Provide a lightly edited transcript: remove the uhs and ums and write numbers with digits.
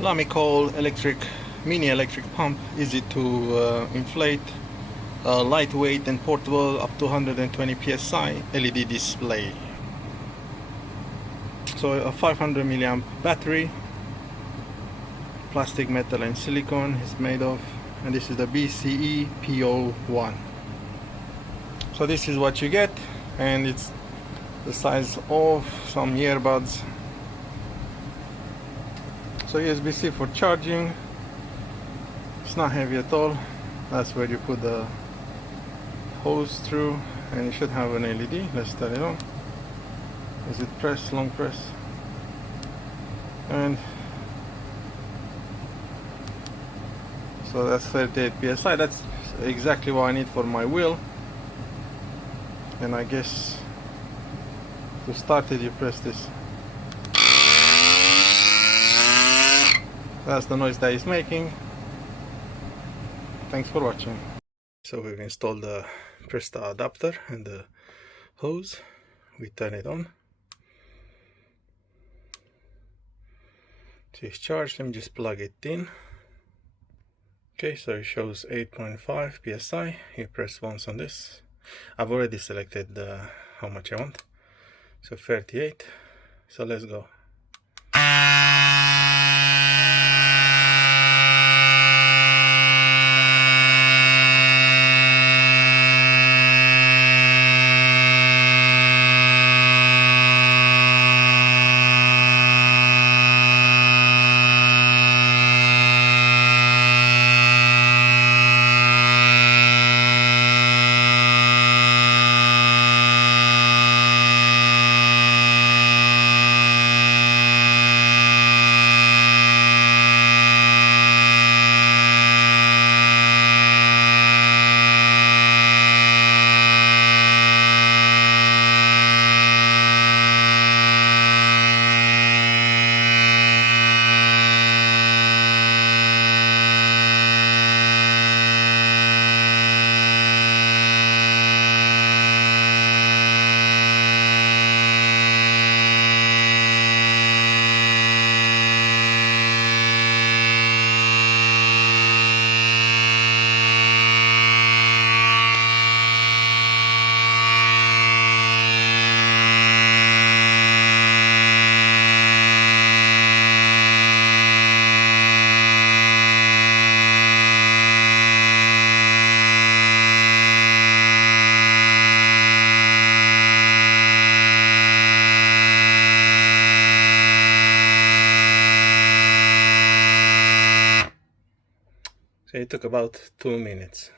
Lamicall electric mini electric pump, easy to inflate, lightweight and portable, up to 120 PSI, LED display. So a 500 milliamp battery, plastic, metal and silicone is made of, and this is the BCE PO1. So this is what you get, and it's the size of some earbuds. So USB-C for charging. It's not heavy at all. That's where you put the hose through, and you should have an LED. Let's turn it on. Is it press? Long press. And so that's 38 PSI. That's exactly what I need for my wheel. And I guess to start it, you press this. That's the noise that it's making. Thanks for watching. So we've installed the press the adapter and the hose. We turn it on. So it's charged. Let me just plug it in. Okay, so it shows 8.5 PSI. You press once on this. I've already selected how much I want. So 38. So let's go. So it took about 2 minutes.